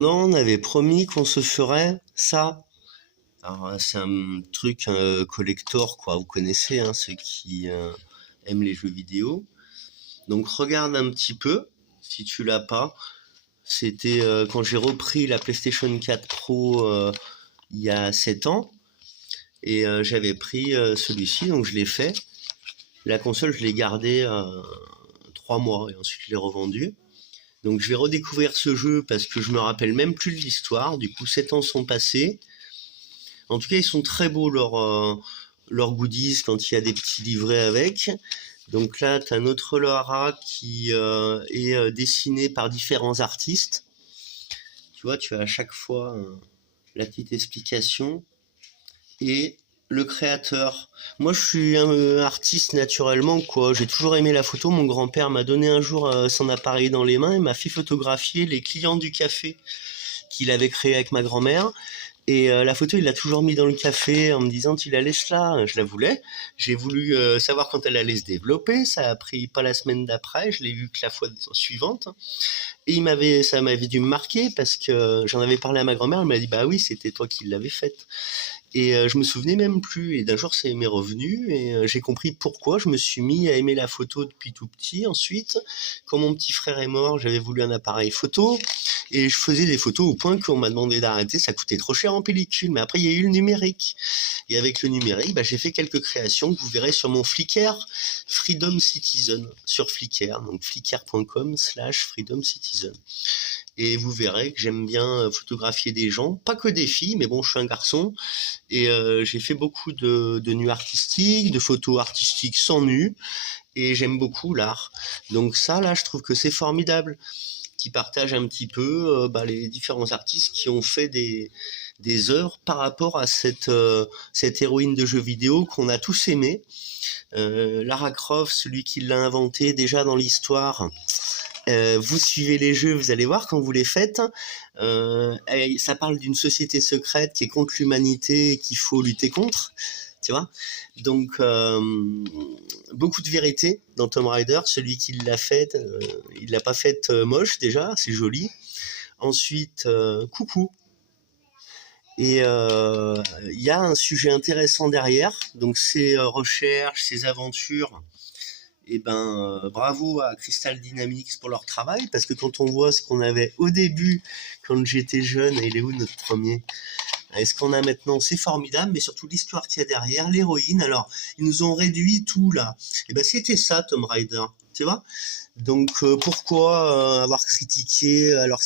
Non, on avait promis qu'on se ferait ça. Alors, c'est un truc collector, quoi. Vous connaissez, hein, ceux qui aiment les jeux vidéo. Donc regarde un petit peu, si tu l'as pas. C'était quand j'ai repris la PlayStation 4 Pro il y a 7 ans. Et j'avais pris celui-ci, donc je l'ai fait. La console, je l'ai gardée 3 mois et ensuite je l'ai revendue. Donc je vais redécouvrir ce jeu parce que je me rappelle même plus de l'histoire. Du coup, 7 ans sont passés. En tout cas, ils sont très beaux leurs goodies quand il y a des petits livrets avec. Donc là, tu as notre Lohara qui est dessiné par différents artistes. Tu vois, tu as à chaque fois la petite explication et le créateur. Moi, je suis un artiste naturellement, quoi. J'ai toujours aimé la photo. Mon grand-père m'a donné un jour son appareil dans les mains et m'a fait photographier les clients du café qu'il avait créé avec ma grand-mère. Et la photo, il l'a toujours mis dans le café en me disant tu la laisses là, je la voulais. J'ai voulu savoir quand elle allait se développer. Ça a pris pas la semaine d'après. Je l'ai vu que la fois suivante. Et ça m'avait dû me marquer parce que j'en avais parlé à ma grand-mère. Elle m'a dit bah oui, c'était toi qui l'avais faite. Et je me souvenais même plus. Et d'un jour, ça m'est revenu et j'ai compris pourquoi. Je me suis mis à aimer la photo depuis tout petit. Ensuite, quand mon petit frère est mort, j'avais voulu un appareil photo et je faisais des photos au point qu'on m'a demandé d'arrêter. Ça coûtait trop cher en pellicule. Mais après, il y a eu le numérique. Et avec le numérique, bah, j'ai fait quelques créations que vous verrez sur mon Flickr, Freedom Citizen, sur Flickr. Donc flickr.com/Freedom Citizen. Et vous verrez que j'aime bien photographier des gens, pas que des filles, mais bon, je suis un garçon, et j'ai fait beaucoup de nus artistiques, de photos artistiques sans nus, et j'aime beaucoup l'art. Donc ça, là, je trouve que c'est formidable, qui partagent un petit peu les différents artistes qui ont fait des œuvres par rapport à cette héroïne de jeux vidéo qu'on a tous aimée. Lara Croft, celui qui l'a inventé déjà dans l'histoire, vous suivez les jeux, vous allez voir quand vous les faites. Ça parle d'une société secrète qui est contre l'humanité et qu'il faut lutter contre. Tu vois. Donc beaucoup de vérité dans Tomb Raider. Celui qui l'a fait, il l'a pas faite moche déjà, c'est joli. Ensuite, coucou. Et il y a un sujet intéressant derrière. Donc ces recherches, ces aventures. Et ben bravo à Crystal Dynamics pour leur travail, parce que quand on voit ce qu'on avait au début quand j'étais jeune, et il est où notre premier, et ce qu'on a maintenant, c'est formidable, mais surtout l'histoire qu'il y a derrière, l'héroïne. Alors ils nous ont réduit tout là, et ben c'était ça Tomb Raider, tu vois. Donc pourquoi avoir critiqué alors